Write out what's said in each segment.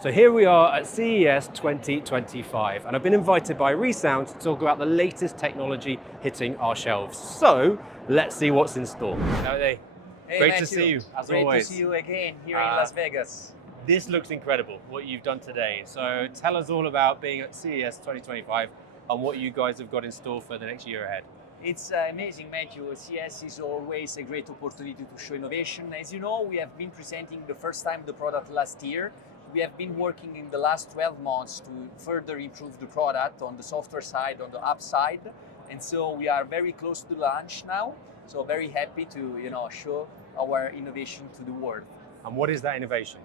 So here we are at CES 2025, and I've been invited by ReSound to talk about the latest technology hitting our shelves. So let's see what's in store. How are they? Hey, Great Matthew. to see you, as Great always. to see you again here in Las Vegas. This looks incredible, what you've done today. So tell us all about being at CES 2025 and what you guys have got in store for the next year ahead. It's amazing, Matthew. CES is always a great opportunity to show innovation. As you know, we have been presenting the first time the product last year. We have been working in the last 12 months to further improve the product on the software side, on the app side. And so we are very close to launch now. So very happy to show our innovation to the world. And what is that innovation?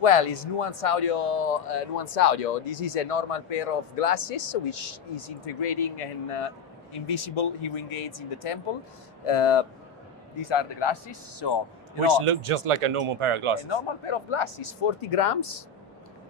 Well, it's Nuance Audio. Nuance Audio. This is a normal pair of glasses which is integrating an invisible hearing aids in the temple. These are the glasses. So Which look just like a normal pair of glasses. a normal pair of glasses, 40 grams.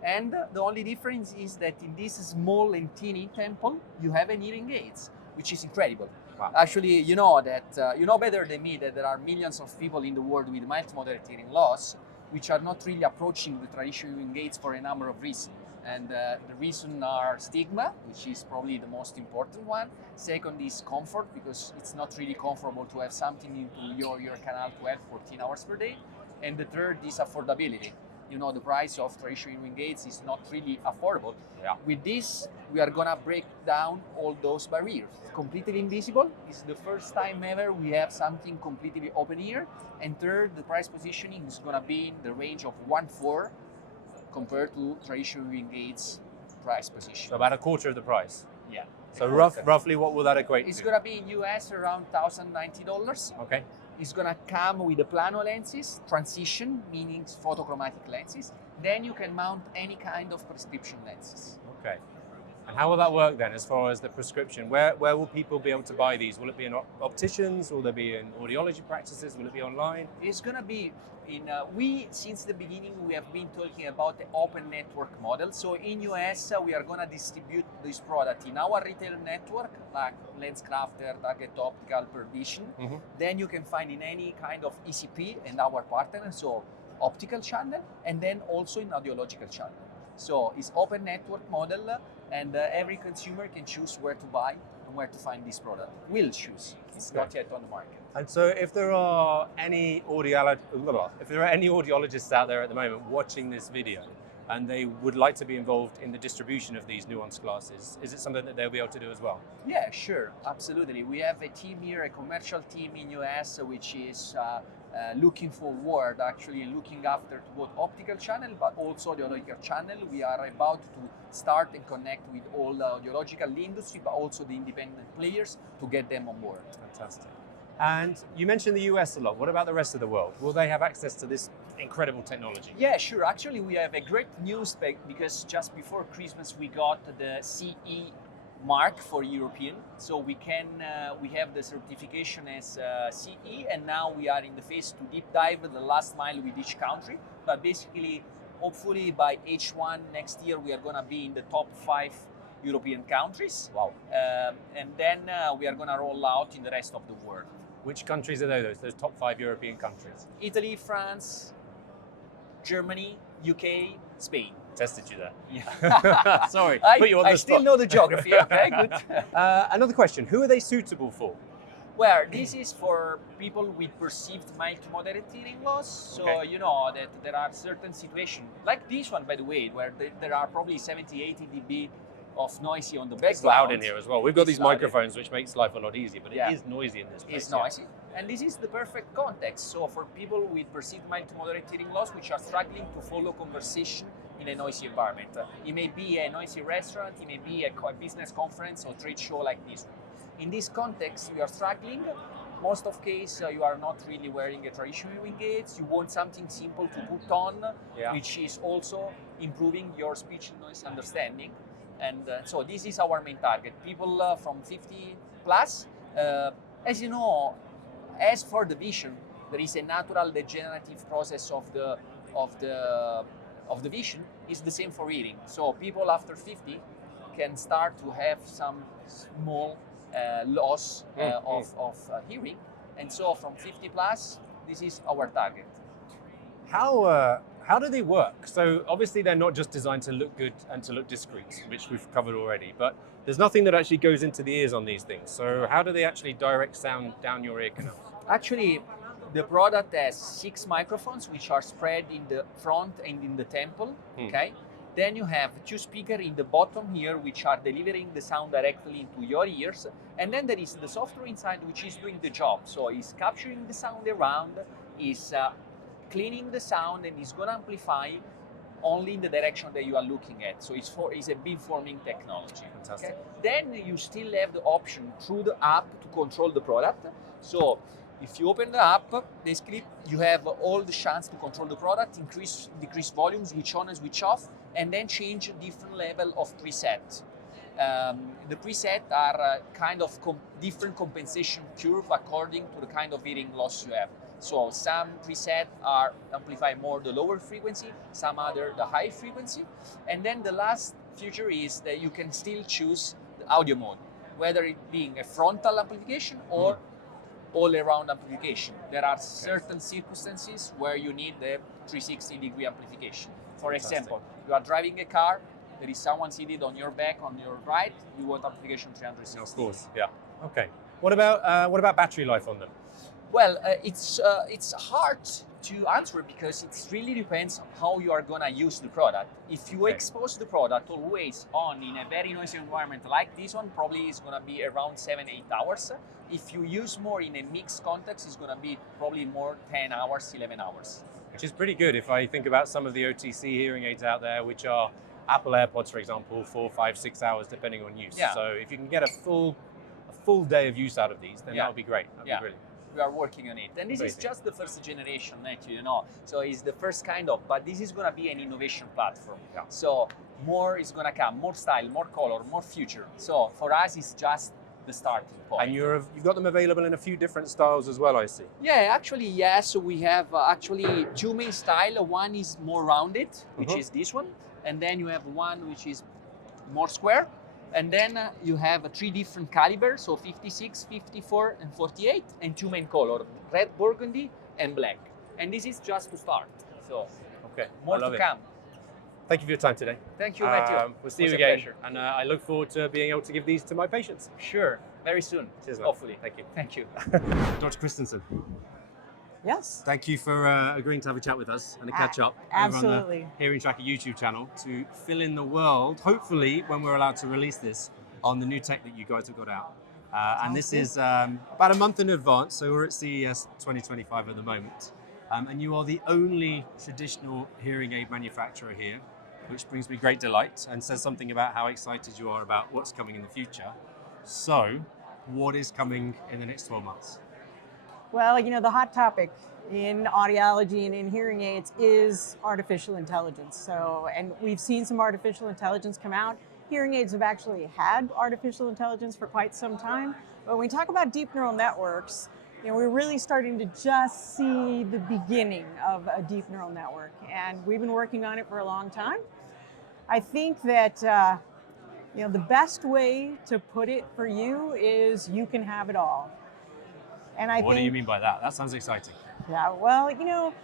And the only difference is that in this small and teeny temple, you have an hearing aids, which is incredible. Wow. Actually, you know that you know better than me that there are millions of people in the world with mild to moderate hearing loss, which are not really approaching the traditional hearing aids for a number of reasons. And the reasons are stigma, which is probably the most important one. Second is comfort, because it's not really comfortable to have something into your ear canal 12, 14 hours per day. And the third is affordability. You know, the price of traditional hearing aids is not really affordable. Yeah. With this, we are gonna break down all those barriers. Completely invisible. It's the first time ever we have something completely open ear. And third, the price positioning is gonna be in the range of 1.4 compared to traditional hearing aids price position. So about a quarter of the price. Yeah. So roughly what will that equate It's to? gonna be in US around $1,090. Okay. It's gonna come with the plano lenses, transition, meaning photochromatic lenses. Then you can mount any kind of prescription lenses. Okay. And how will that work then as far as the prescription? Where will people be able to buy these? Will it be in opticians? Will they be in audiology practices? Will it be online? It's gonna be in, since the beginning, we have been talking about the open network model. So in US, we are gonna distribute this product in our retail network, like LensCrafter, Target Optical, Pervision. Mm-hmm. Then you can find in any kind of ECP and our partner, so optical channel, and then also in audiological channel. So it's open network model, and every consumer can choose where to buy and where to find this product. Will choose. It's not yet on the market. And so if there are any audiologists out there at the moment watching this video and they would like to be involved in the distribution of these Nuance glasses, is it something that they'll be able to do as well? Yeah, sure, absolutely. We have a team here, a commercial team in US, which is looking forward actually and looking after both optical channel but also the audiological channel. We are about to start and connect with all the audiological industry but also the independent players to get them on board. Fantastic. And you mentioned the US a lot. What about the rest of the world? Will they have access to this incredible technology? Yeah, sure. Actually, we have a great news because just before Christmas we got the CE mark for European, so we have the certification as CE, and now we are in the phase to deep dive the last mile with each country. But basically, hopefully by H1 next year we are gonna be in the top 5 European countries. Wow. And then we are gonna roll out in the rest of the world. Which countries are those top 5 European countries? Italy, France, Germany, UK, Spain. Tested you there. Yeah. Sorry, I put you on the still spot. know the geography. Okay, good. Another question, who are they suitable for? Well, this is for people with perceived mild to moderate hearing loss. So Okay. you know that there are certain situations, like this one, by the way, where there are probably 70, 80 dB of noisy on the background. It's loud in here as well. We've got It's these loud. microphones, which makes life a lot easier, but Yeah. it is noisy in this place. It's noisy. And this is the perfect context. So for people with perceived mild to moderate hearing loss, which are struggling to follow conversation in a noisy environment. It may be a noisy restaurant, it may be a business conference or trade show like this one. In this context, you are struggling. Most of case, you are not really wearing a traditional hearing aids. You want something simple to put on, Yeah. which is also improving your speech and noise understanding. And so this is our main target. People from 50 plus. As you know, as for the vision, there is a natural degenerative process of the vision. It's the same for hearing. So people after 50 can start to have some small loss of hearing. And so from 50 plus, this is our target. How how do they work? So obviously they're not just designed to look good and to look discreet, which we've covered already, but there's nothing that actually goes into the ears on these things. So how do they actually direct sound down your ear canals? Actually, the product has 6 microphones which are spread in the front and in the temple. Okay. Then you have 2 speakers in the bottom here which are delivering the sound directly into your ears. And then there is the software inside which is doing the job. So it's capturing the sound around, is cleaning the sound, and is going to amplify only in the direction that you are looking at. So it's a beamforming technology. Fantastic. Okay? Then you still have the option through the app to control the product. So if you open the app, basically you have all the chance to control the product, increase, decrease volume, switch on and switch off, and then change different level of preset. The preset are kind of different compensation curve according to the kind of hearing loss you have. So some preset are amplify more the lower frequency, some other the high frequency. And then the last feature is that you can still choose the audio mode, whether it being a frontal amplification or all-around amplification. There are certain circumstances where you need the 360-degree amplification. For example, you are driving a car, there is someone seated on your back, on your right, you want amplification 360. Of course, yeah. Okay. What about battery life on them? Well, it's hard to answer because it really depends on how you are gonna use the product. If you expose the product always on in a very noisy environment like this one, probably is gonna be around 7-8 hours. If you use more in a mixed context, it's gonna be probably more 10 hours, 11 hours. Which is pretty good if I think about some of the OTC hearing aids out there, which are Apple AirPods, for example, 4, 5, 6 hours depending on use. Yeah. So if you can get a full day of use out of these, then that would be great. That'd be brilliant. We are working on it, and this is just the first generation, you know. So it's the first kind of, but this is going to be an innovation platform. Yeah. So more is going to come, more style, more color, more future. So for us, it's just the starting point. And you've got them available in a few different styles as well, I see. Yeah, actually, yes. So we have actually 2 main styles. One is more rounded, which is this one, and then you have one which is more square. And then you have 3 different calibers, so 56, 54, and 48, and 2 main colors, red, burgundy, and black. And this is just to start. So, more to come. Thank you for your time today. Thank you, Matthew. We'll see you again. And I look forward to being able to give these to my patients. Sure, very soon. Cheers, man. Hopefully. Thank you. Thank you. Dr. Christensen. Yes. Thank you for agreeing to have a chat with us and a catch up Absolutely. over on the Hearing Tracker YouTube channel to fill in the world, hopefully when we're allowed to release this, on the new tech that you guys have got out. And this is about a month in advance, so we're at CES 2025 at the moment. And you are the only traditional hearing aid manufacturer here, which brings me great delight and says something about how excited you are about what's coming in the future. So, what is coming in the next 12 months? Well, you know, the hot topic in audiology and in hearing aids is artificial intelligence. So, and we've seen some artificial intelligence come out. Hearing aids have actually had artificial intelligence for quite some time. But when we talk about deep neural networks, you know, we're really starting to just see the beginning of a deep neural network. And we've been working on it for a long time. I think that, you know, the best way to put it for you is you can have it all. And What do you mean by that? That sounds exciting. Yeah, well, you know,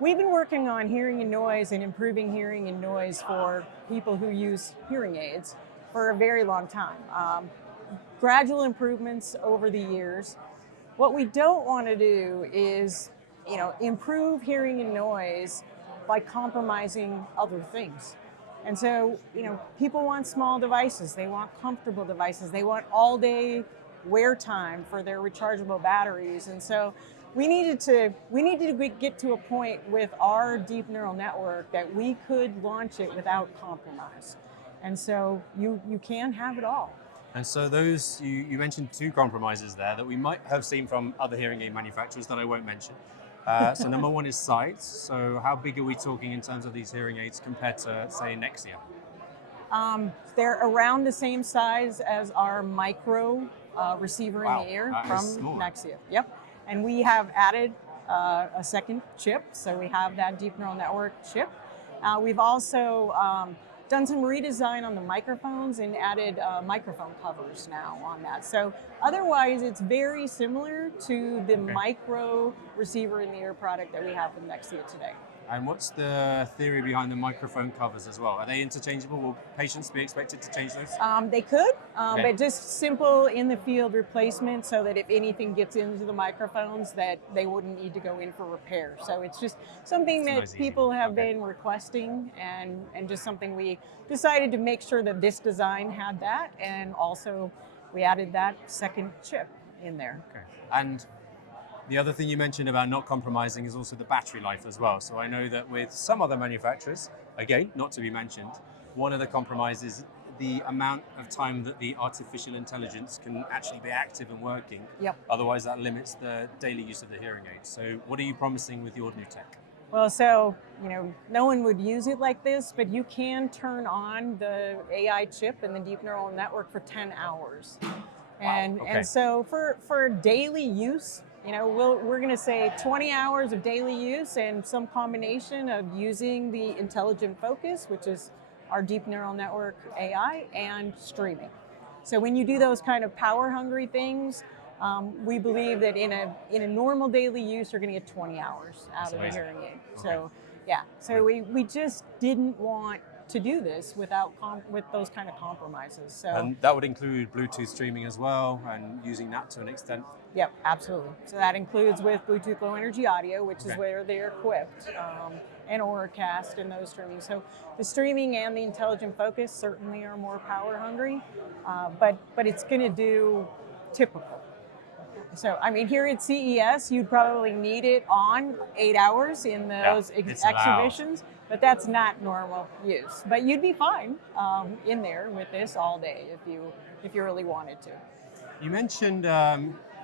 we've been working on hearing and noise and improving hearing and noise for people who use hearing aids for a very long time. Gradual improvements over the years. What we don't want to do is, you know, improve hearing and noise by compromising other things. And so, you know, people want small devices, they want comfortable devices, they want all day wear time for their rechargeable batteries. And so we needed to get to a point with our deep neural network that we could launch it without compromise. And so you can have it all. And so those, you mentioned 2 compromises there that we might have seen from other hearing aid manufacturers that I won't mention. So number 1 is size. So how big are we talking in terms of these hearing aids compared to, say, Nexia? They're around the same size as our micro receiver in the ear from Nexia. Yep. And we have added a second chip, so we have that deep neural network chip. We've also done some redesign on the microphones and added microphone covers now on that. So otherwise, it's very similar to the micro receiver in the ear product that we have with Nexia today. And what's the theory behind the microphone covers as well? Are they interchangeable? Will patients be expected to change those? They could, Okay. but just simple in the field replacement so that if anything gets into the microphones that they wouldn't need to go in for repair. So it's just something It's a that nice, easy people one. have Okay. been requesting and just something we decided to make sure that this design had that, and also we added that second chip in there. Okay. And the other thing you mentioned about not compromising is also the battery life as well. So I know that with some other manufacturers, again, not to be mentioned, one of the compromises the amount of time that the artificial intelligence can actually be active and working. Yep. Otherwise, that limits the daily use of the hearing aid. So what are you promising with your new tech? Well, so, no one would use it like this, but you can turn on the AI chip and the deep neural network for 10 hours. And okay. and so for daily use, we're going to say 20 hours of daily use and some combination of using the intelligent focus, which is our deep neural network AI, and streaming. So when you do those kind of power hungry things, we believe that in a normal daily use, you're going to get 20 hours out of the hearing aid. Okay. So yeah, so we just didn't want to do this with those kind of compromises. So And that would include Bluetooth streaming as well, and using that to an extent. yep, absolutely. So that includes with Bluetooth Low Energy Audio, which is Okay. where they're equipped, and Auracast and those streaming. So the streaming and the intelligent focus certainly are more power hungry, but it's going to do typical. So I mean, here at CES, you'd probably need it on 8 hours in those it's loud. exhibitions, but that's not normal use. But you'd be fine in there with this all day if you really wanted to. You mentioned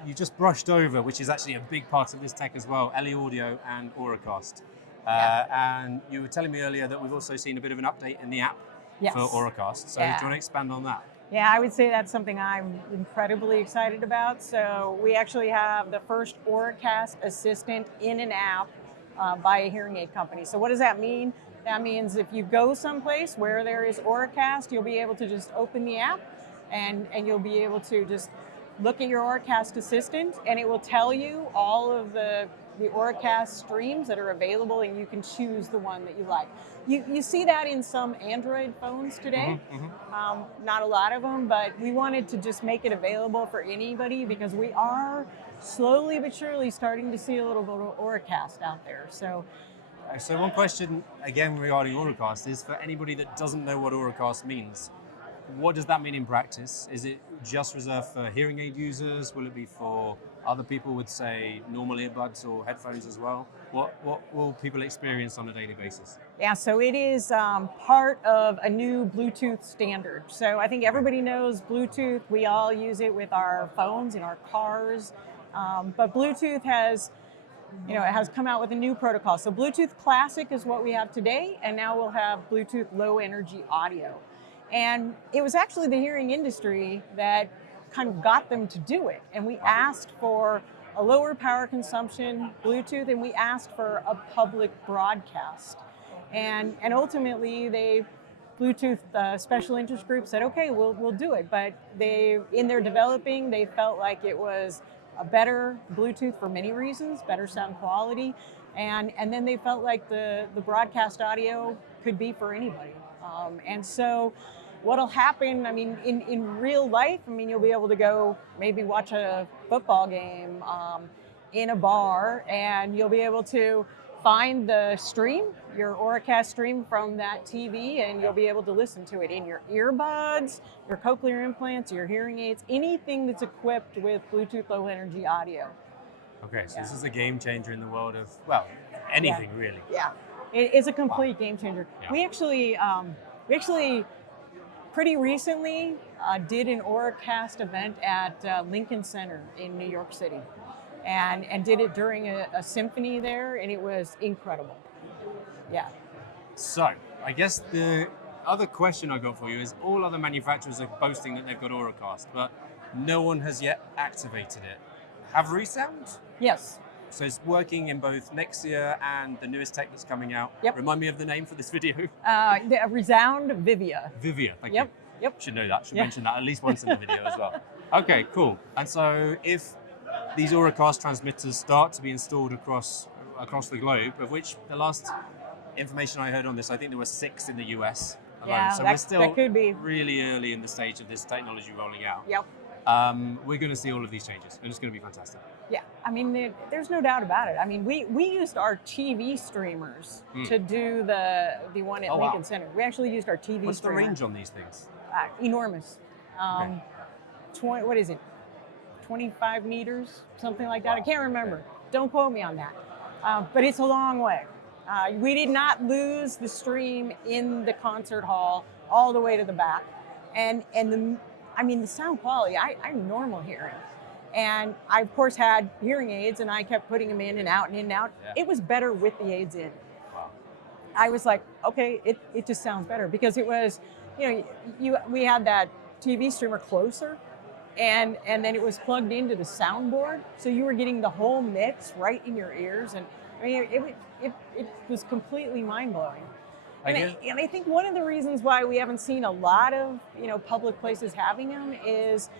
you just brushed over, which is actually a big part of this tech as well, LE Audio and Auracast. And you were telling me earlier that we've also seen a bit of an update in the app Yes. for Auracast. So Yeah. do you want to expand on that? Yeah, I would say that's something I'm incredibly excited about. So we actually have the first Auracast assistant in an app by a hearing aid company. So what does that mean? That means if you go someplace where there is Auracast, you'll be able to just open the app and you'll be able to just look at your Auracast assistant and it will tell you all of the Auracast streams that are available, and you can choose the one that you like. You see that in some Android phones today. Not a lot of them, but we wanted to just make it available for anybody because we are slowly but surely starting to see a little bit of Auracast out there. So one question, again, regarding Auracast is for anybody that doesn't know what Auracast means. What does that mean in practice? Is it just reserved for hearing aid users? Will it be for other people with, say, normal earbuds or headphones as well? What will people experience on a daily basis? yeah, so it is part of a new Bluetooth standard. So I think everybody knows Bluetooth. We all use it with our phones in our cars. But Bluetooth has it has come out with a new protocol. So Bluetooth Classic is what we have today, and now we'll have Bluetooth Low Energy Audio. And it was actually the hearing industry that kind of got them to do it. And we asked for a lower power consumption Bluetooth, and we asked for a public broadcast. And ultimately, Bluetooth special interest group said, okay, we'll do it. But in their developing, they felt like it was a better Bluetooth for many reasons, better sound quality. And then they felt like the broadcast audio could be for anybody. And so what'll happen, I mean, in real life, I mean, you'll be able to go maybe watch a football game in a bar, and you'll be able to find the stream, your Auracast stream from that TV, and you'll be able to listen to it in your earbuds, your cochlear implants, your hearing aids, anything that's equipped with Bluetooth Low Energy Audio. Okay, so this is a game changer in the world of, well, anything really. Yeah, it's a complete game changer. Yeah. We actually pretty recently did an Auracast event at Lincoln Center in New York City, and did it during a symphony there, and it was incredible. Yeah. So, I guess the other question I got for you is all other manufacturers are boasting that they've got Auracast, but no one has yet activated it. Have ReSound? Yes. So it's working in both next year and the newest tech that's coming out. Yep. Remind me of the name for this video. The ReSound Vivia. Vivia, thank Yep. you. Yep. Should know that, should Yeah. mention that at least once in the video as well. Okay, cool. And so if these Auracast transmitters start to be installed across the globe, of which the last information I heard on this, I think there were 6 in the US alone. Yeah, So that- we're still that could be. really early in the stage of this technology rolling out. Yep. We're going to see all of these changes, and it's going to be fantastic. Yeah, I mean, there's no doubt about it. I mean, we used our TV streamers to do the one at Oh, wow. Lincoln Center. We actually used our TV What's the streamer. range on these things? Enormous. Okay. 20, what is it? 25 meters, something like that. I can't remember. Don't quote me on that. But it's a long way. We did not lose the stream in the concert hall all the way to the back. And the sound quality, I'm normal hearing. And I, of course, had hearing aids, and I kept putting them in and out and in and out. Yeah. It was better with the aids in. Wow. I was like, okay, it just sounds better, because it was, we had that TV streamer closer, and then it was plugged into the soundboard, so you were getting the whole mix right in your ears, and I mean, it was completely mind-blowing. And I think one of the reasons why we haven't seen a lot of public places having them is,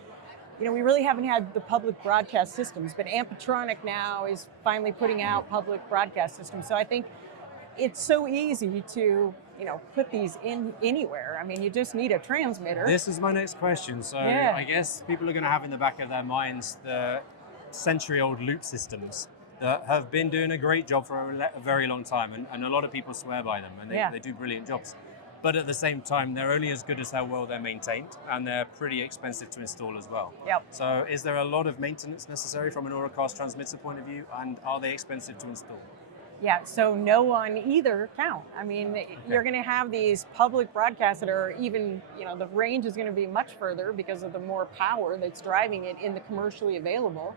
we really haven't had the public broadcast systems, but Ampetronic now is finally putting out public broadcast systems. So I think it's so easy to put these in anywhere. I mean, you just need a transmitter. This is my next question. So Yeah. I guess people are going to have in the back of their minds the century-old loop systems that have been doing a great job for a very long time, and a lot of people swear by them, and they do brilliant jobs. But at the same time, they're only as good as how well they're maintained, and they're pretty expensive to install as well. Yep. So is there a lot of maintenance necessary from an Auracast transmitter point of view, and are they expensive to install? Yeah, so no on either count. I mean, you're going to have these public broadcasts that are even, the range is going to be much further because of the more power that's driving it in the commercially available.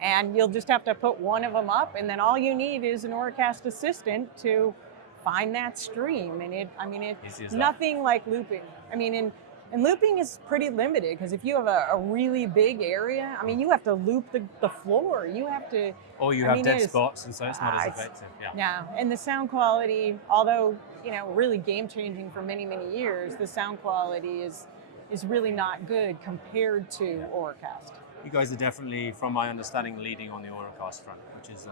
And you'll just have to put one of them up, and then all you need is an Auracast assistant to find that stream. And it's nothing like looping. I mean, and looping is pretty limited, because if you have a really big area, I mean, you have to loop the floor. You have to. Or you have dead spots, and so it's not as effective. Yeah, and the sound quality, although really game changing for many, many years, the sound quality is really not good compared to Auracast. You guys are definitely, from my understanding, leading on the Auracast front, which is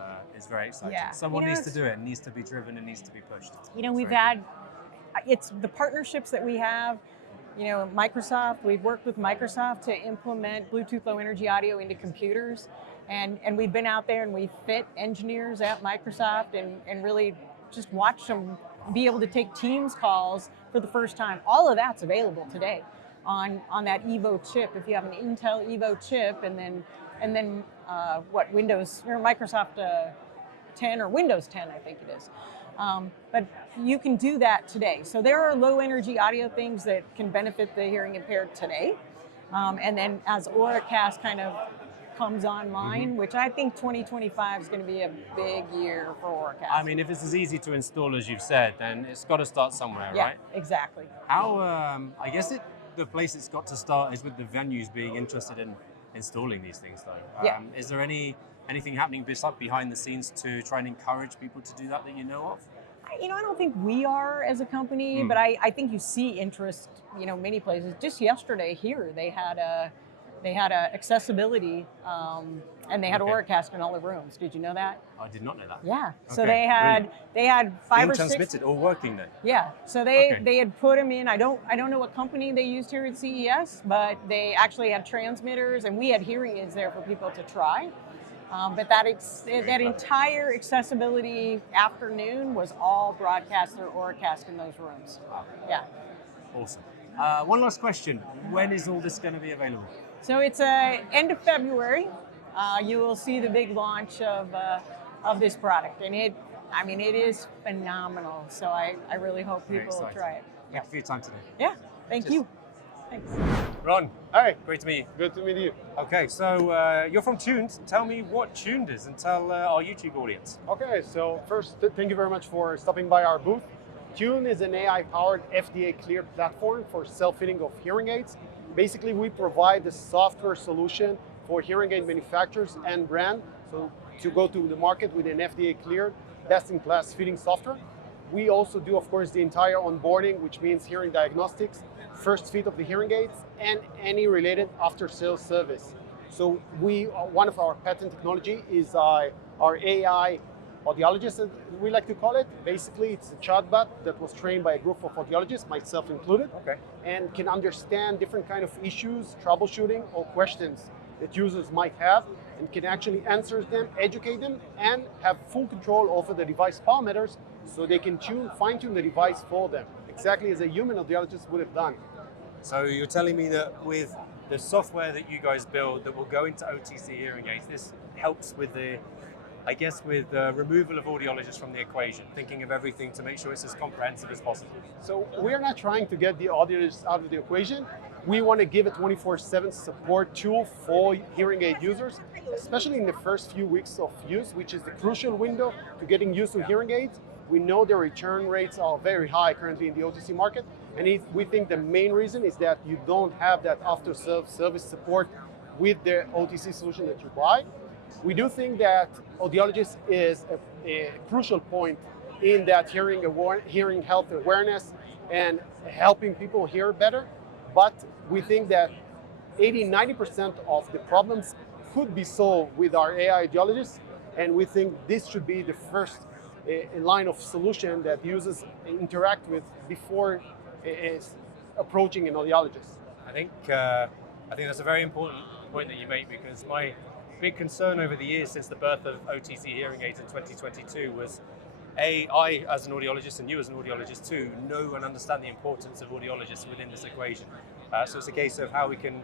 very exciting. Yeah. Someone needs to do it, needs to be driven, and needs to be pushed. It's the partnerships that we have. Microsoft, we've worked with Microsoft to implement Bluetooth Low Energy Audio into computers. And we've been out there and we fit engineers at Microsoft and really just watch them be able to take Teams calls for the first time. All of that's available today on that Evo chip. If you have an Intel Evo chip, and then Windows or Microsoft 10 or Windows 10, I think it is. But you can do that today. So there are low energy audio things that can benefit the hearing impaired today. And then as Auracast kind of comes online, which I think 2025 is going to be a big year for Auracast. I mean, if it's as easy to install as you've said, then it's got to start somewhere, right? Yeah, exactly. How, I guess the place it's got to start is with the venues being interested in installing these things, though. Is there anything happening behind the scenes to try and encourage people to do that you know of? I don't think we are as a company, but I think you see interest, many places. Just yesterday here, they had a accessibility, and they had Auracast in all the rooms. Did you know that? I did not know that. Yeah. So Okay, they had 5 or 6. Transmitted or working then? Yeah. So they had put them in. I don't know what company they used here at CES, but they actually had transmitters, and we had hearing aids there for people to try. But that entire accessibility afternoon was all broadcast through Auracast in those rooms. Wow. Yeah. Awesome. One last question. When is all this going to be available? So it's end of February. You will see the big launch of this product, and it is phenomenal. So I really hope people will try it. Thank you for your time today. Yeah. Thank you. Thanks. Ron. Hi. Great to meet you. Good to meet you. Okay, so you're from Tuned. Tell me what Tuned is, and tell our YouTube audience. Okay, so first, thank you very much for stopping by our booth. Tune is an AI-powered FDA-cleared platform for self-fitting of hearing aids. Basically, we provide the software solution for hearing aid manufacturers and brand, so to go to the market with an FDA-cleared, best-in-class fitting software. We also do, of course, the entire onboarding, which means hearing diagnostics, first fit of the hearing aids, and any related after-sales service. So one of our patent technology is our AI audiologist, as we like to call it. Basically, it's a chatbot that was trained by a group of audiologists, myself included, Okay. and can understand different kind of issues, troubleshooting, or questions that users might have, and can actually answer them, educate them, and have full control over the device parameters so they can fine-tune the device for them, exactly as a human audiologist would have done. So you're telling me that with the software that you guys build that will go into OTC hearing aids, this helps with the removal of audiologists from the equation, thinking of everything to make sure it's as comprehensive as possible. So we're not trying to get the audiologists out of the equation. We want to give a 24/7 support tool for hearing aid users, especially in the first few weeks of use, which is the crucial window to getting used to hearing aids. We know the return rates are very high currently in the OTC market, and we think the main reason is that you don't have that after-service support with the OTC solution that you buy. We do think that audiologist is a crucial point in that hearing health awareness and helping people hear better, but we think that 80-90% of the problems could be solved with our AI audiologists, and we think this should be the first line of solution that users interact with before approaching an audiologist. I think that's a very important point that you make, because my big concern over the years since the birth of OTC hearing aids in 2022 was I, as an audiologist, and you as an audiologist too, know and understand the importance of audiologists within this equation. So it's a case of how we can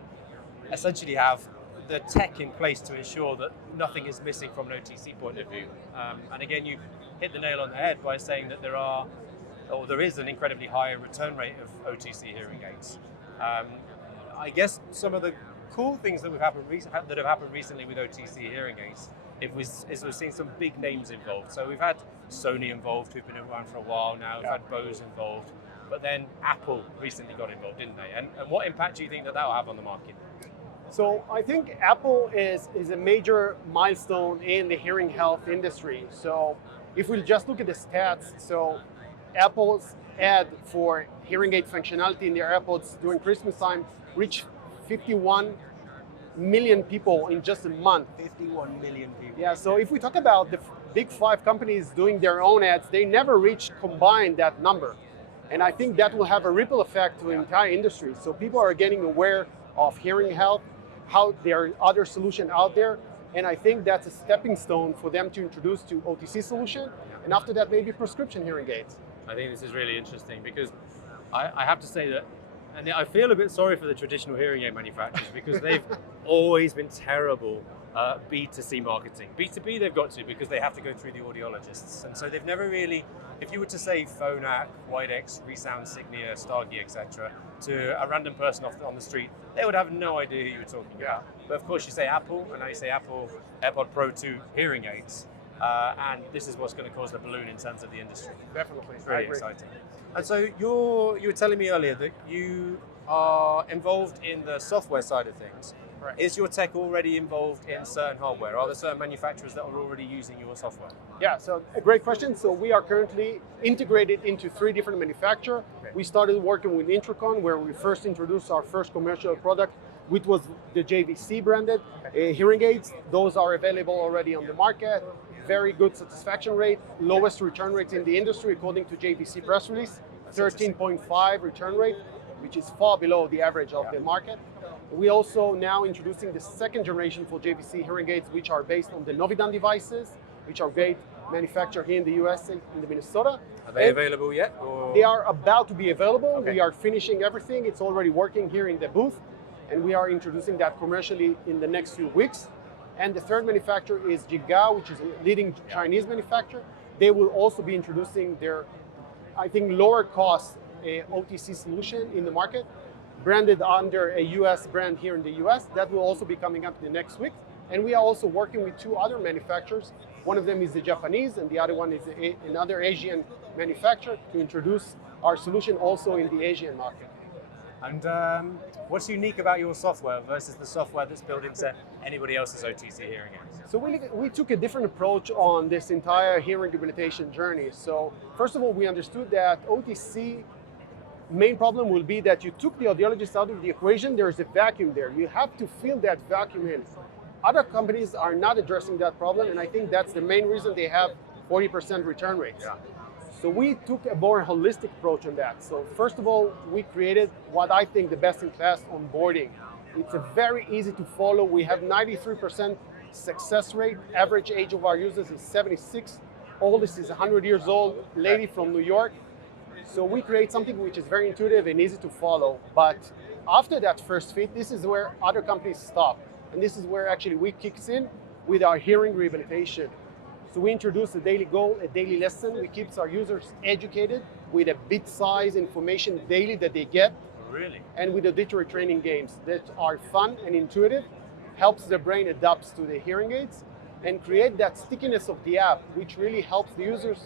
essentially have the tech in place to ensure that nothing is missing from an OTC point of view. And again, you hit the nail on the head by saying that there is an incredibly high return rate of OTC hearing aids. I guess some of the cool things that have happened recently with OTC hearing aids is we've seen some big names involved. So we've had Sony involved, who've been around for a while now. We've had Bose involved, but then Apple recently got involved, didn't they? And what impact do you think that will have on the market? So I think Apple is a major milestone in the hearing health industry. So if we just look at the stats, so Apple's ad for hearing aid functionality in their AirPods during Christmas time reached 51 million people in just a month. 51 million people. Yeah, so if we talk about the big 5 companies doing their own ads, they never reached combined that number. And I think that will have a ripple effect to the entire industry. So people are getting aware of hearing health, how there are other solutions out there. And I think that's a stepping stone for them to introduce to OTC solution. And after that, maybe prescription hearing aids. I think this is really interesting, because I have to say that, and I feel a bit sorry for the traditional hearing aid manufacturers, because they've always been terrible B2C marketing. B2B they've got to, because they have to go through the audiologists. And so they've never really, if you were to say Phonak, Widex, ReSound, Signia, Starkey, etc., to a random person on the street, they would have no idea who you were talking about. But of course you say Apple, and now you say Apple AirPod Pro 2 hearing aids, and this is what's going to cause the balloon in terms of the industry. Definitely. It's really exciting. And so you were telling me earlier that you are involved in the software side of things. Correct. Is your tech already involved in certain hardware? Are there certain manufacturers that are already using your software? Yeah, so a great question. So we are currently integrated into 3 different manufacturers. Okay. We started working with Intricon, where we first introduced our first commercial product, which was the JVC branded hearing aids. Those are available already on the market. Very good satisfaction rate, lowest return rates in the industry according to JVC press release, 13.5 return rate, which is far below the average of the market. We also now introducing the 2nd generation for JVC hearing aids, which are based on the Novidan devices, which are great manufactured here in the US in the Minnesota. Are they available yet? Or? They are about to be available. Okay. We are finishing everything. It's already working here in the booth, and we are introducing that commercially in the next few weeks. And the 3rd manufacturer is Jiga, which is a leading Chinese manufacturer. They will also be introducing their, I think, lower cost OTC solution in the market, branded under a US brand here in the US. That will also be coming up in the next week. And we are also working with 2 other manufacturers. One of them is the Japanese, and the other one is another Asian manufacturer, to introduce our solution also in the Asian market. And what's unique about your software versus the software that's built into anybody else's OTC hearing aids? So we took a different approach on this entire hearing rehabilitation journey. So first of all, we understood that OTC main problem will be that you took the audiologist out of the equation. There's a vacuum there. You have to fill that vacuum in. Other companies are not addressing that problem, and I think that's the main reason they have 40% return rates. Yeah. So we took a more holistic approach on that. So first of all, we created what I think the best in class onboarding. It's a very easy to follow. We have 93% success rate. Average age of our users is 76. Oldest is 100 years old, lady from New York. So we create something which is very intuitive and easy to follow. But after that first fit, this is where other companies stop. And this is where actually we kicks in with our hearing rehabilitation. So we introduce a daily goal, a daily lesson. We keep our users educated with a bit-sized information daily that they get. Really? And with auditory training games that are fun and intuitive, helps the brain adapt to the hearing aids and create that stickiness of the app, which really helps the users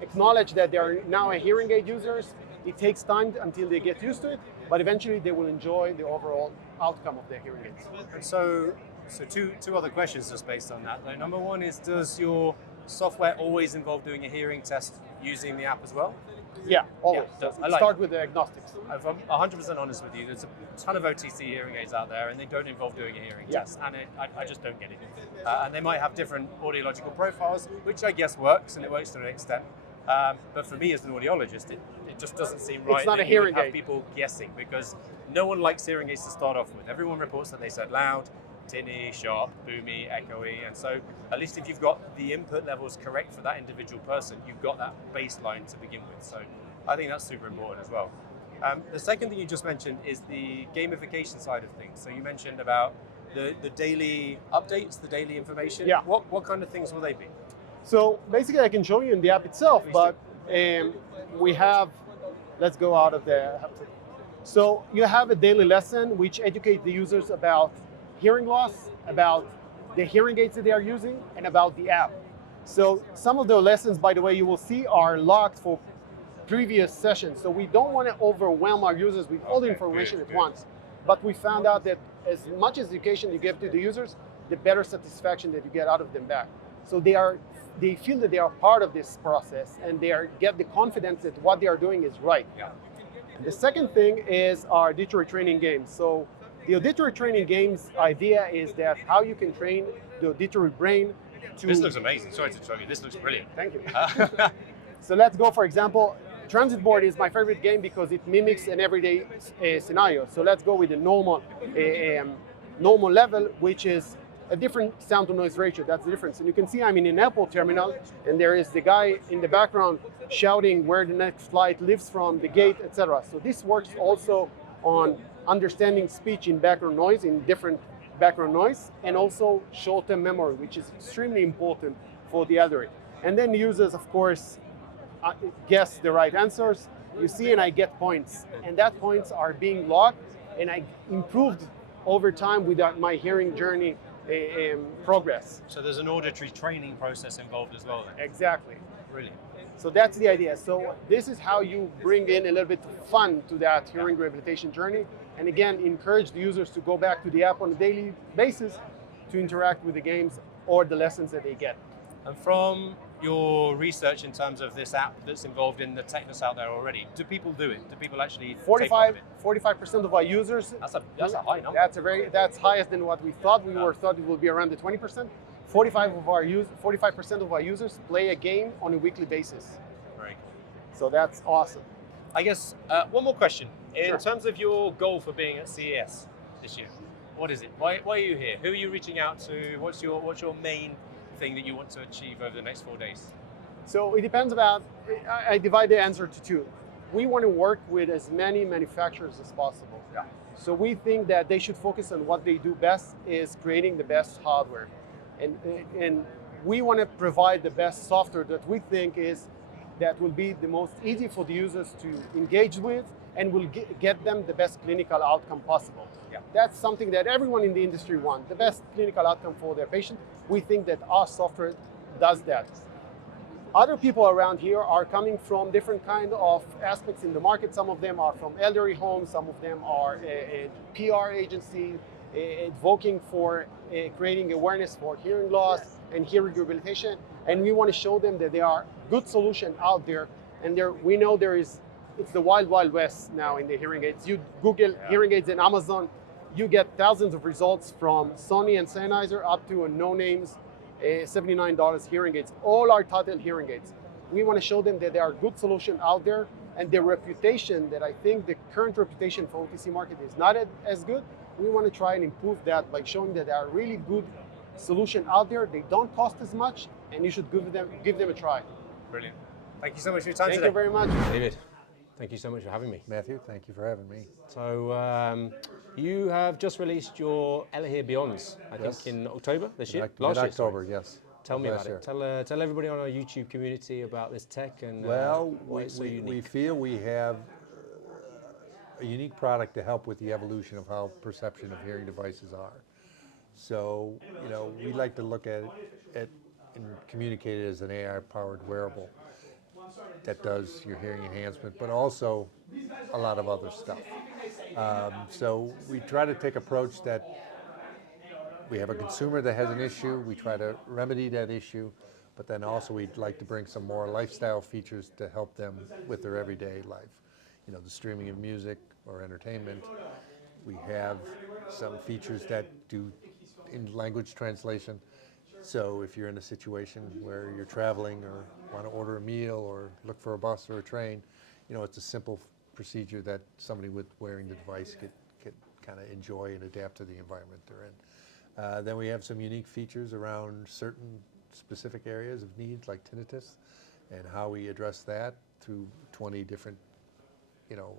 acknowledge that they are now a hearing aid users. It takes time until they get used to it, but eventually they will enjoy the overall outcome of their hearing aids. And so two other questions just based on that. Like, number one is, does your software always involve doing a hearing test using the app as well? Yeah, always. Yeah, So I like start with the agnostics. If I'm 100% honest with you, there's a ton of OTC hearing aids out there and they don't involve doing a hearing test, and I just don't get it. And they might have different audiological profiles, which I guess works, and it works to an extent. But for me as an audiologist, it just doesn't seem right. It's not that a you would hearing have aid. people guessing, because no one likes hearing aids to start off with. Everyone reports that they said loud, tinny, sharp, boomy, echoey, and so at least if you've got the input levels correct for that individual person, you've got that baseline to begin with. So I think that's super important as well. The second thing you just mentioned is the gamification side of things. So you mentioned about the daily updates, the daily information. Yeah. What kind of things will they be? So basically I can show you in the app itself, Please but we have, let's go out of the, so you have a daily lesson which educates the users about hearing loss, about the hearing aids that they are using, and about the app. So some of the lessons, by the way, you will see are locked for previous sessions. So we don't want to overwhelm our users with all the information at once. But we found out that as much education you give to the users, the better satisfaction that you get out of them back. So they feel that they are part of this process, and they get the confidence that what they are doing is right. Yeah. The second thing is our auditory training games. So the auditory training games idea is that how you can train the auditory brain to... This looks amazing. Sorry to interrupt you. This looks brilliant. Thank you. So let's go, for example, Transit Board is my favorite game because it mimics an everyday scenario. So let's go with the normal level, which is a different sound to noise ratio. That's the difference. And you can see I'm in an airport terminal, and there is the guy in the background shouting where the next flight leaves from, the gate, etc. So this works also on understanding speech in background noise, in different background noise, and also short-term memory, which is extremely important for the elderly. And then users, of course, guess the right answers. You see, and I get points, and that points are being logged, and I improved over time with my hearing journey progress. So there's an auditory training process involved as well then? Exactly. Brilliant. So that's the idea. So this is how you bring in a little bit of fun to that hearing rehabilitation journey. And again, encourage the users to go back to the app on a daily basis to interact with the games or the lessons that they get. And from your research in terms of this app that's involved in the techness out there already, do people do it? Do people actually take part of it? 45% of our users. That's a high number. That's higher than what we thought. We thought it would be around the 20%. 45% of our users play a game on a weekly basis. Very cool. So that's awesome. I guess one more question. In Sure. terms of your goal for being at CES this year, what is it? Why are you here? Who are you reaching out to? What's your main thing that you want to achieve over the next 4 days? So it depends about, I divide the answer to two. We want to work with as many manufacturers as possible. Yeah. So we think that they should focus on what they do best, is creating the best hardware. And we want to provide the best software that we think that will be the most easy for the users to engage with and will get them the best clinical outcome possible. Yeah. That's something that everyone in the industry wants, the best clinical outcome for their patient. We think that our software does that. Other people around here are coming from different kind of aspects in the market. Some of them are from elderly homes, some of them are a PR agency, advocating for creating awareness for hearing loss and hearing rehabilitation. And we want to show them that there are good solutions out there. And we know it's the wild, wild west now in the hearing aids. You Google hearing aids in Amazon, you get thousands of results from Sony and Sennheiser up to no names $79 hearing aids, all are Untitled hearing aids. We want to show them that there are good solutions out there, and the reputation that I think the current reputation for OTC market is not as good. We want to try and improve that by showing that there are really good solutions out there. They don't cost as much, and you should give them a try. Brilliant. Thank you so much for your time Thank today. you very much. David, thank you so much for having me. Matthew, thank you for having me. So you have just released your Elehear Beyonds, I think in October this year? Last year, sorry. October, yes. Tell me Last about year. it. Tell everybody on our YouTube community about this tech and Well, why it's so we unique. feel we have a unique product to help with the evolution of how perception of hearing devices are. So, you know, we like to look at it and communicate it as an AI-powered wearable that does your hearing enhancement, but also a lot of other stuff. So we try to take approach that we have a consumer that has an issue, we try to remedy that issue, but then also we'd like to bring some more lifestyle features to help them with their everyday life. You know, the streaming of music or entertainment. We have some features that do in language translation. So if you're in a situation where you're traveling or want to order a meal or look for a bus or a train, you know, it's a simple procedure that somebody with wearing the device could kind of enjoy and adapt to the environment they're in. Then we have some unique features around certain specific areas of needs like tinnitus and how we address that through 20 different, you know,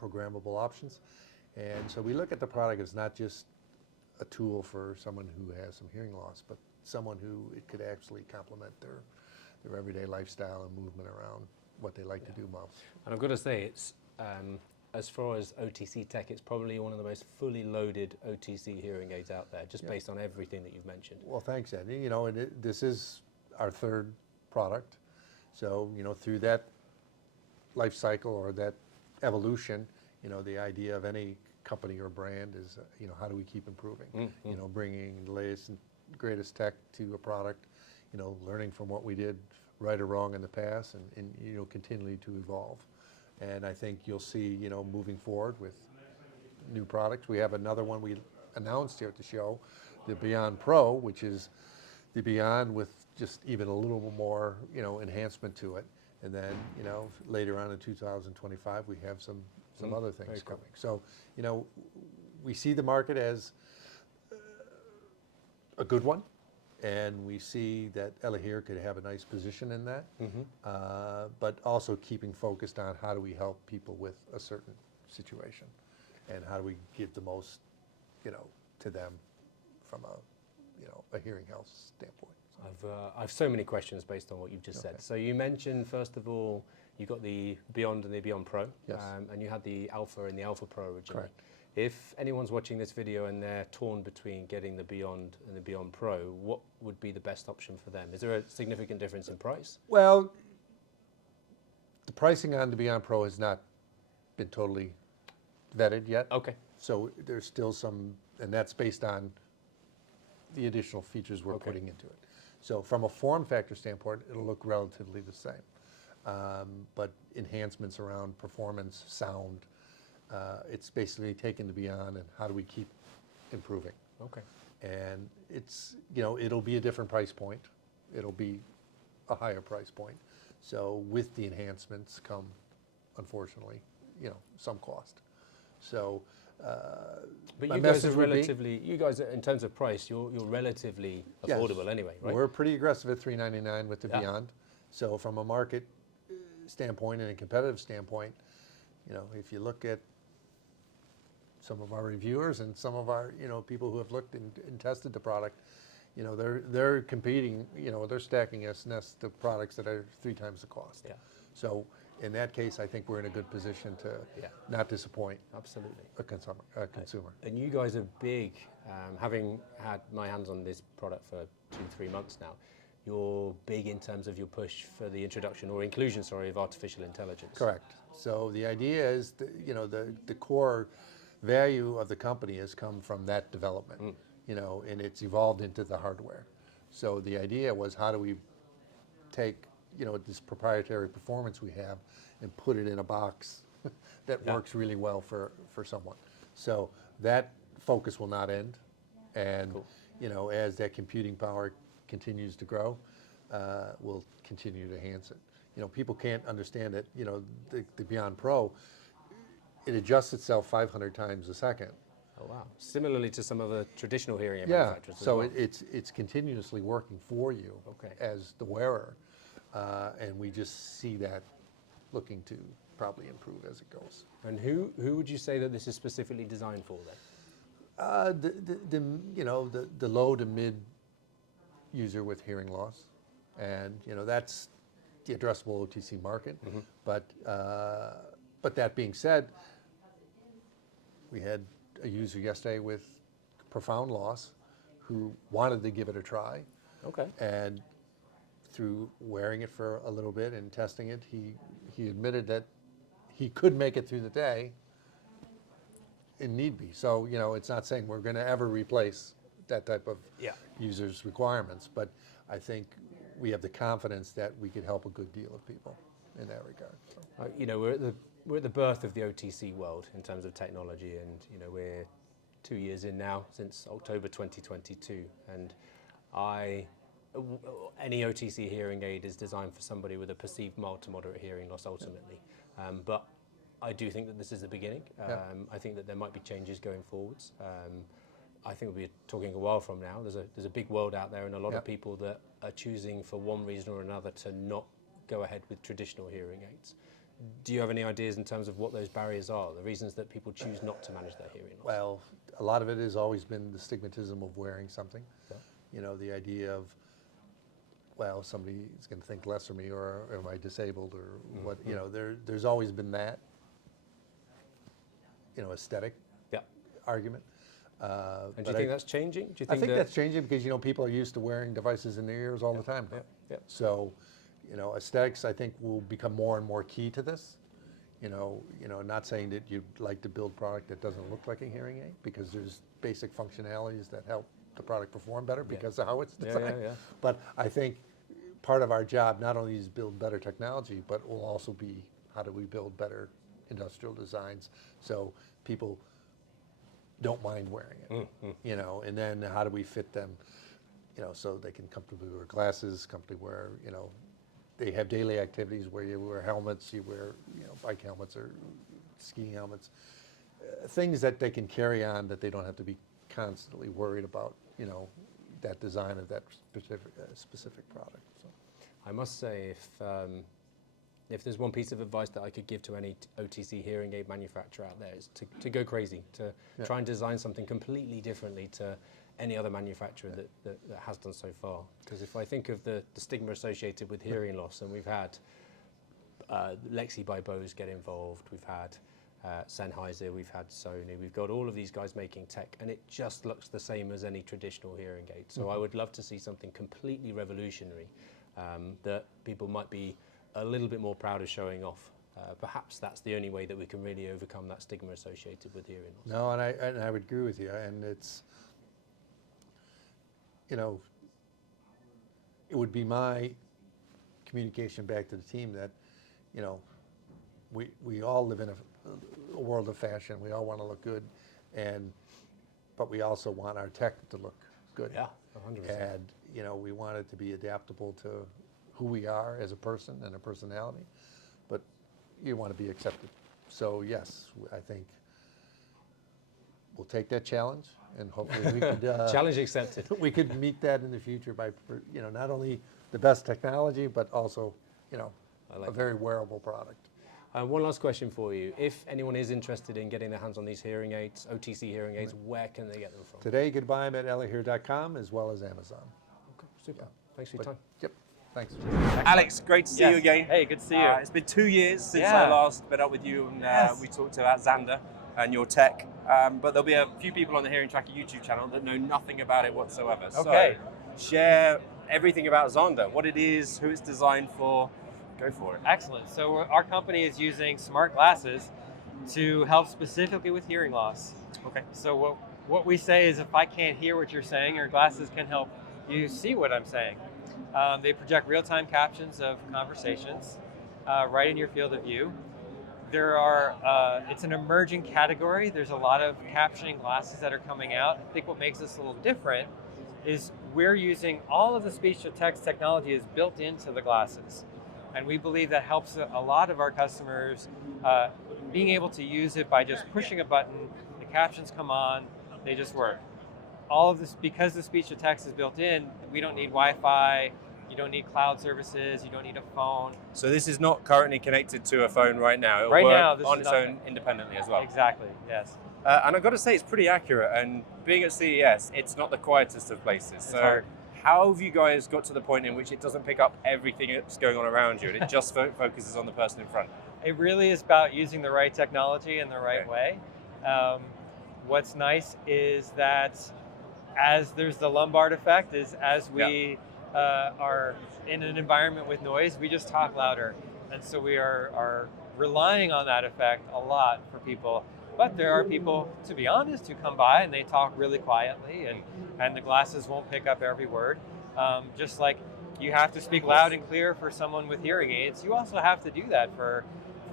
programmable options. And so we look at the product as not just a tool for someone who has some hearing loss, but someone who it could actually complement their everyday lifestyle and movement around what they like to do most. And I've got to say, it's as far as OTC tech, it's probably one of the most fully loaded OTC hearing aids out there, just based on everything that you've mentioned. Well, thanks, Andy. You know, this is our third product. So, you know, through that life cycle or that evolution, you know, the idea of any company or brand is, you know, how do we keep improving? You know, bringing the latest and greatest tech to a product, you know, learning from what we did right or wrong in the past and you know, continually to evolve. And I think you'll see, you know, moving forward with new products. We have another one we announced here at the show, the Beyond Pro, which is the Beyond with just even a little more, you know, enhancement to it. And then, you know, later on in 2025, we have some other things Very cool. coming. So, you know, we see the market as a good one, and we see that Elehear could have a nice position in that, but also keeping focused on how do we help people with a certain situation, and how do we give the most, you know, to them from a, you know, a hearing health standpoint. I have so many questions based on what you've just said. So you mentioned, first of all, you got the Beyond and the Beyond Pro, Yes. and you had the Alpha and the Alpha Pro originally. Correct. If anyone's watching this video and they're torn between getting the Beyond and the Beyond Pro, what would be the best option for them? Is there a significant difference in price? Well, the pricing on the Beyond Pro has not been totally vetted yet. Okay. So there's still some, and that's based on the additional features we're putting into it. So from a form factor standpoint, it'll look relatively the same. But enhancements around performance, sound, it's basically taken the Beyond and how do we keep improving. Okay. And it's, you know, it'll be a different price point. It'll be a higher price point. So with the enhancements come, unfortunately, you know, some cost. So, but my you guys message are would be- relatively, you guys are, in terms of price, you're relatively Yes. affordable anyway, right? We're pretty aggressive at $399 with the Yeah. Beyond. So from a market standpoint and a competitive standpoint, you know, if you look at some of our reviewers and some of our, you know, people who have looked and tested the product, you know, they're competing, you know, they're stacking us next to products that are 3 times the cost. Yeah. So in that case, I think we're in a good position to not disappoint Absolutely. a consumer. And you guys are big, having had my hands on this product for 2-3 months now, you're big in terms of your push for the introduction or inclusion, sorry, of artificial intelligence. Correct. So the idea is, you know, the core value of the company has come from that development, you know, and it's evolved into the hardware. So the idea was, how do we take, you know, this proprietary performance we have and put it in a box that works really well for someone. So that focus will not end. And, you know, as that computing power continues to grow, we'll continue to enhance it. People can't understand it. The Beyond Pro, it adjusts itself 500 times a second. Oh wow! Similarly to some of the traditional hearing aid Yeah, manufacturers. so as well. it's continuously working for you as the wearer, and we just see that looking to probably improve as it goes. And who would you say that this is specifically designed for then? The low to mid user with hearing loss, and that's the addressable OTC market. But that being said, we had a user yesterday with profound loss who wanted to give it a try. Okay. And through wearing it for a little bit and testing it, he admitted that he could make it through the day in need be. So, it's not saying we're going to ever replace that type of user's requirements, but I think we have the confidence that we could help a good deal of people in that regard. So. We're at the birth of the OTC world in terms of technology, and we're 2 years in now since October 2022, and any OTC hearing aid is designed for somebody with a perceived mild to moderate hearing loss ultimately. But I do think that this is the beginning. I think that there might be changes going forwards. I think we'll be talking a while from now. There's a big world out there, and a lot of people that are choosing for one reason or another to not go ahead with traditional hearing aids. Do you have any ideas in terms of what those barriers are, the reasons that people choose not to manage their hearing loss? Well, a lot of it has always been the stigmatism of wearing something. The idea of, well, somebody is going to think less of me, or am I disabled, or what? There's always been that, aesthetic argument. And do you think that's changing? Do you think I think that's changing because people are used to wearing devices in their ears all the time. So, aesthetics I think will become more and more key to this. Not saying that you'd like to build product that doesn't look like a hearing aid, because there's basic functionalities that help the product perform better because of how it's designed. But I think part of our job not only is build better technology, but will also be how do we build better industrial designs so people don't mind wearing it, and then how do we fit them, so they can comfortably wear glasses, comfortably wear, they have daily activities where you wear helmets, you wear, bike helmets or skiing helmets, things that they can carry on that they don't have to be constantly worried about, that design of that specific product. So. I must say, if there's one piece of advice that I could give to any OTC hearing aid manufacturer out there, is to go crazy, to try and design something completely differently to any other manufacturer that has done so far. Because if I think of the stigma associated with hearing loss, and we've had Lexi by Bose get involved, we've had Sennheiser, we've had Sony, we've got all of these guys making tech, and it just looks the same as any traditional hearing aid. So I would love to see something completely revolutionary that people might be a little bit more proud of showing off. Perhaps that's the only way that we can really overcome that stigma associated with hearing loss. No, and I would agree with you, and it's, it would be my communication back to the team that, we all live in a world of fashion. We all want to look good, but we also want our tech to look good. Yeah, 100%. And we want it to be adaptable to who we are as a person and a personality, but you want to be accepted. So yes, I think we'll take that challenge, and hopefully we could challenge accepted. We could meet that in the future by not only the best technology, but also a very wearable product. One last question for you. If anyone is interested in getting their hands on these hearing aids, OTC hearing aids, where can they get them from? Today you can buy them at Elehear.com as well as Amazon. Okay, super. Thanks for your time. Yep. Thanks. Alex, great to see you again. Hey, good to see you. It's been 2 years since I last met up with you, and we talked about Xander and your tech. But there'll be a few people on the Hearing Tracker YouTube channel that know nothing about it whatsoever. Okay. So share everything about Xander, what it is, who it's designed for. Go for it. Excellent. So our company is using smart glasses to help specifically with hearing loss. Okay. So what we say is, if I can't hear what you're saying, your glasses can help you see what I'm saying. They project real-time captions of conversations right in your field of view. It's an emerging category. There's a lot of captioning glasses that are coming out. I think what makes us a little different is we're using all of the speech-to-text technology is built into the glasses. And we believe that helps a lot of our customers being able to use it by just pushing a button, the captions come on, they just work. All of this, because the speech-to-text is built in, we don't need Wi-Fi, you don't need cloud services, you don't need a phone. So this is not currently connected to a phone right now. It'll Right work now, this on is its not own independently as well. Exactly, yes. And I've got to say, it's pretty accurate. And being at CES, it's not the quietest of places. It's So hard. how have you guys got to the point in which it doesn't pick up everything that's going on around you and it just focuses on the person in front? It really is about using the right technology in the right way. What's nice is that as there's the Lombard effect, is as we are in an environment with noise, we just talk louder. And so we are relying on that effect a lot for people. But there are people, to be honest, who come by and they talk really quietly and the glasses won't pick up every word. Just like you have to speak loud and clear for someone with hearing aids, you also have to do that for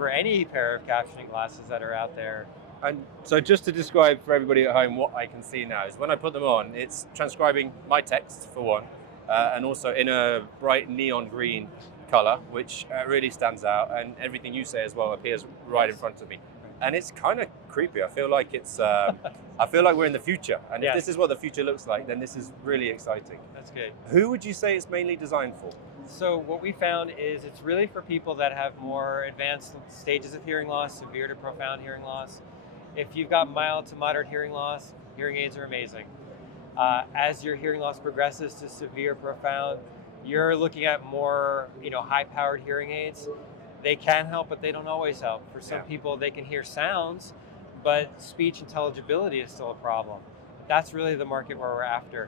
any pair of captioning glasses that are out there. And so just to describe for everybody at home what I can see now is when I put them on, it's transcribing my text for one, and also in a bright neon green color, which really stands out, and everything you say as well appears right in front of me. And it's kind of creepy. I feel like it's, I feel like we're in the future. And if this is what the future looks like, then this is really exciting. That's good. Who would you say it's mainly designed for? So what we found is it's really for people that have more advanced stages of hearing loss, severe to profound hearing loss. If you've got mild to moderate hearing loss, hearing aids are amazing. As your hearing loss progresses to severe, profound, you're looking at more, high-powered hearing aids. They can help, but they don't always help. For some people, they can hear sounds, but speech intelligibility is still a problem. That's really the market where we're after.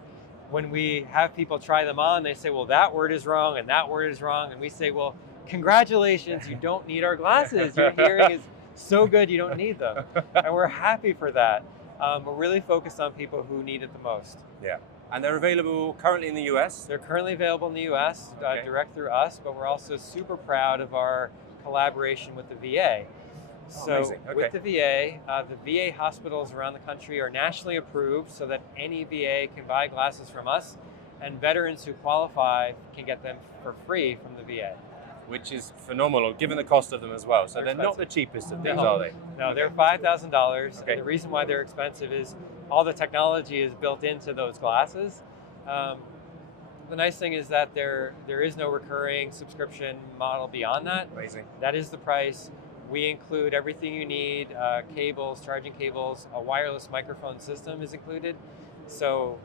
When we have people try them on, they say, well, that word is wrong and that word is wrong. And we say, well, congratulations, you don't need our glasses. Your hearing is so good, you don't need them. And we're happy for that. We're really focused on people who need it the most. Yeah. And they're available currently in the US? They're currently available in the US, direct through us, but we're also super proud of our collaboration with the VA. So with the VA hospitals around the country are nationally approved so that any VA can buy glasses from us, and veterans who qualify can get them for free from the VA. Which is phenomenal, given the cost of them as well. So they're not the cheapest of things, are they? No, they're $5,000. And the reason why they're expensive is all the technology is built into those glasses. The nice thing is that there is no recurring subscription model beyond that. Amazing. That is the price. We include everything you need, cables, charging cables, a wireless microphone system is included. So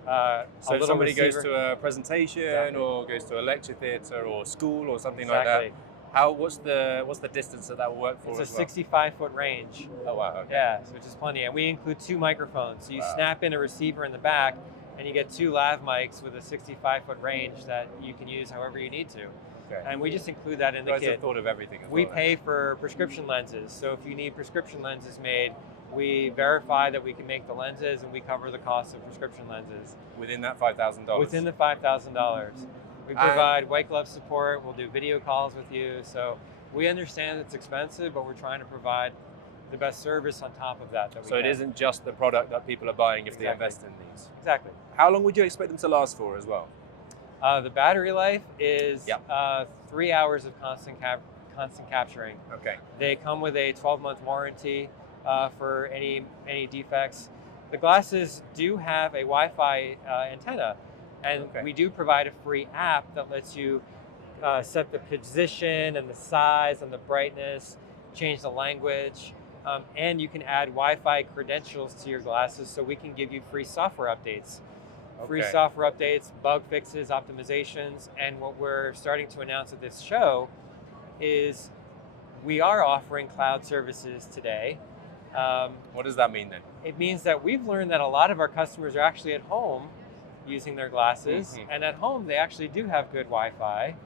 if somebody goes to a presentation or goes to a lecture theatre or school or something like that, what's the distance that will work for? It's a 65-foot range. Oh wow! Okay. Yeah, which is plenty, and we include 2 microphones. So you snap in a receiver in the back, and you get 2 lav mics with a 65-foot range that you can use however you need to. Okay. And we just include that in the kit. You guys have thought of everything. We pay for prescription lenses. So if you need prescription lenses made, we verify that we can make the lenses, and we cover the cost of prescription lenses. Within that $5,000? Within the $5,000. We provide white glove support. We'll do video calls with you. So we understand it's expensive, but we're trying to provide the best service on top of that. So it isn't just the product that people are buying if they invest in these. Exactly. How long would you expect them to last for as well? The battery life is 3 hours of constant capturing. Okay. They come with a 12-month warranty for any defects. The glasses do have a Wi-Fi antenna, and we do provide a free app that lets you set the position and the size and the brightness, change the language, and you can add Wi-Fi credentials to your glasses, so we can give you free software updates. Free software updates, bug fixes, optimizations, and what we're starting to announce at this show is we are offering cloud services today. What does that mean then? It means that we've learned that a lot of our customers are actually at home using their glasses, and at home they actually do have good Wi-Fi,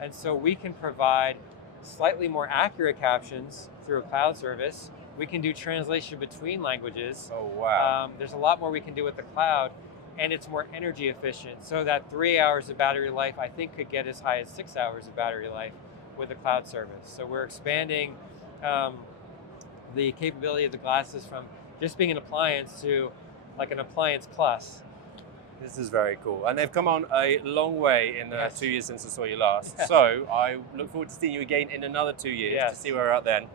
and so we can provide slightly more accurate captions through a cloud service. We can do translation between languages. Oh wow. There's a lot more we can do with the cloud, and it's more energy efficient. So that 3 hours of battery life, I think, could get as high as 6 hours of battery life with a cloud service. So we're expanding the capability of the glasses from just being an appliance to like an appliance plus. This is very cool. And they've come on a long way in the Yes. 2 years since I saw you last. So I look forward to seeing you again in another 2 years to Yes. see where we're at then.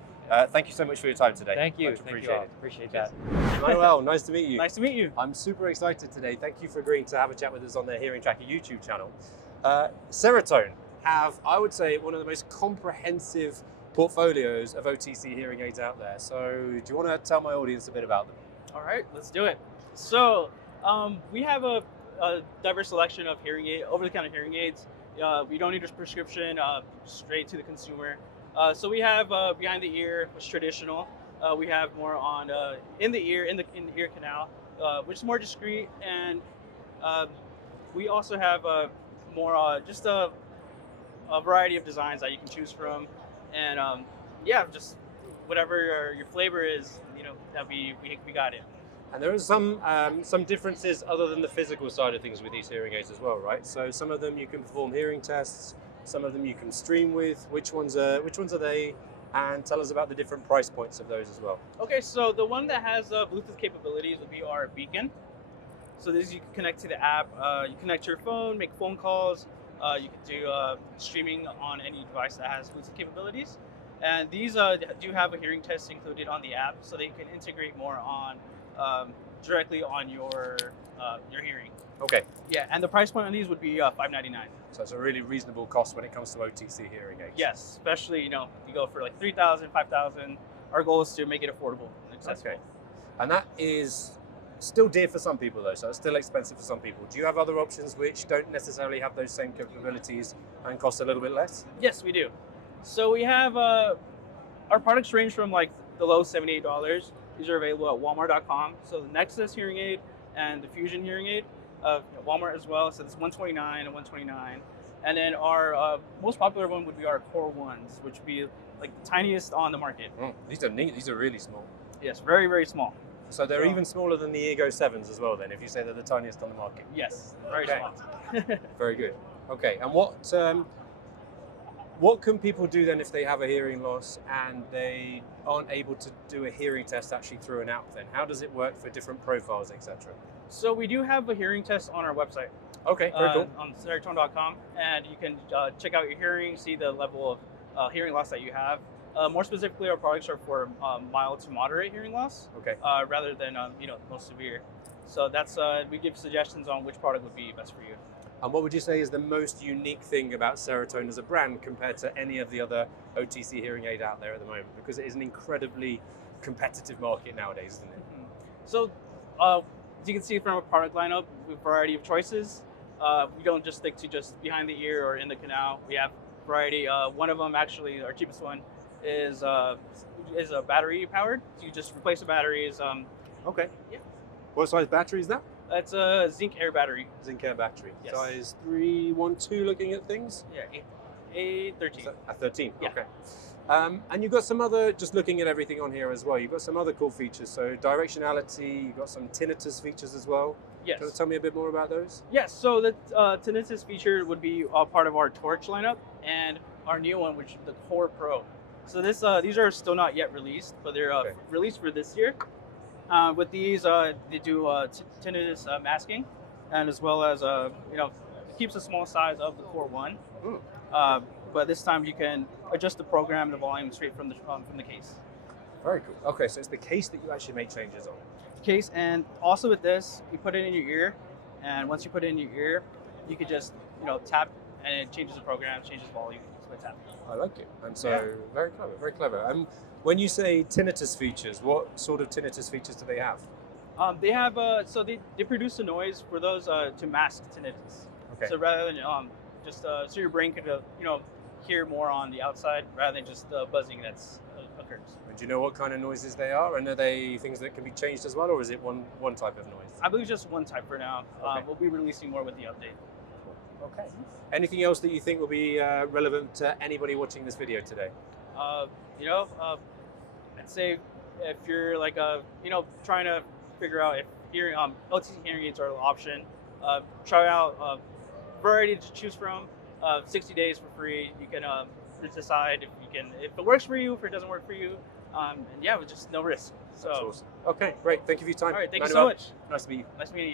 Thank you so much for your time today. Thank you. Much Thank you appreciated. all. Appreciate that. Manuel, nice to meet you. Nice to meet you. I'm super excited today. Thank you for agreeing to have a chat with us on the Hearing Tracker YouTube channel. Ceretone have, I would say, one of the most comprehensive portfolios of OTC hearing aids out there. So do you want to tell my audience a bit about them? All right, let's do it. So we have a diverse selection of over-the-counter hearing aids. We don't need a prescription, straight to the consumer. So we have behind the ear, which is traditional. We have more on in the ear canal, which is more discreet, and we also have more just a variety of designs that you can choose from, and yeah, just whatever your flavor is, that we got it. And there are some differences other than the physical side of things with these hearing aids as well, right? So some of them you can perform hearing tests, some of them you can stream with. Which ones are they? And tell us about the different price points of those as well. Okay, so the one that has Bluetooth capabilities would be our Beacon. So this you can connect to the app. You connect to your phone, make phone calls. You can do streaming on any device that has Bluetooth capabilities. And these do have a hearing test included on the app, so that you can integrate more on directly on your hearing. Okay. Yeah, and the price point on these would be $599. So it's a really reasonable cost when it comes to OTC hearing aids. Yes, especially you go for like $3,000, $5,000. Our goal is to make it affordable and accessible. Okay. And that is still dear for some people though, so it's still expensive for some people. Do you have other options which don't necessarily have those same capabilities and cost a little bit less? Yes, we do. So we have our products range from like the low $78. These are available at Walmart.com. So the Nexus hearing aid and the Fusion hearing aid, Walmart as well. So it's $129 and $129. And then our most popular one would be our Core Ones, which would be like the tiniest on the market. These are neat. These are really small. Yes, very, very small. So they're even smaller than the Ego 7s as well then, if you say they're the tiniest on the market. Yes, very Okay. small. Very good. Okay, and what can people do then if they have a hearing loss and they aren't able to do a hearing test actually through an app then? How does it work for different profiles, etc.? So we do have a hearing test on our website. Okay, very cool. On Ceretone.com, and you can check out your hearing, see the level of hearing loss that you have. More specifically, our products are for mild to moderate hearing loss, Okay. rather than most severe. So that's we give suggestions on which product would be best for you. And what would you say is the most unique thing about Ceretone as a brand compared to any of the other OTC hearing aid out there at the moment? Because it is an incredibly competitive market nowadays, isn't it? So as you can see from our product lineup, we have a variety of choices. We don't just stick to just behind the ear or in the canal. We have variety. One of them, actually, our cheapest one, is a battery powered. So you just replace the batteries. Okay. Yeah. What size battery is that? It's a Zinc Air battery. Zinc Air battery. Yes. Size 312 looking at things? Yeah, A13. A 13, Yeah. okay. And you've got some other, just looking at everything on here as well, you've got some other cool features. So directionality, you've got some tinnitus features as well. Yes. Can you tell me a bit more about those? Yes, so the tinnitus feature would be part of our Torch lineup, and our new one, which is the Core Pro. So these are still not yet released, but they're Okay. released for this year. With these, they do tinnitus masking, and as well as it keeps the small size of the Core One. But this time you can adjust the program and the volume straight from the case. Very cool. Okay, so it's the case that you actually make changes on. Case, and also with this, you put it in your ear, and once you put it in your ear, you could just tap, and it changes the program, changes volume. So tap. I like it. And so, Yeah. very clever, very clever. And when you say tinnitus features, what sort of tinnitus features do they have? They have so they produce a noise for those to mask tinnitus. Okay. So rather than just so your brain could hear more on the outside rather than just the buzzing that's occurs. And do you know what kind of noises they are? And are they things that can be changed as well, or is it one type of noise? I believe just one type for now. Okay. We'll be releasing more with the update. Okay. Anything else that you think will be relevant to anybody watching this video today? I'd say if you're like trying to figure out if hearing OTC hearing aids are an option, try out a variety to choose from. 60 days for free. You can decide if it works for you, if it doesn't work for you, and yeah, with just no risk. So That's awesome. Okay, great. Thank you for your time. all right, thank you so Manuel, much. Nice to meet you. Nice meeting you.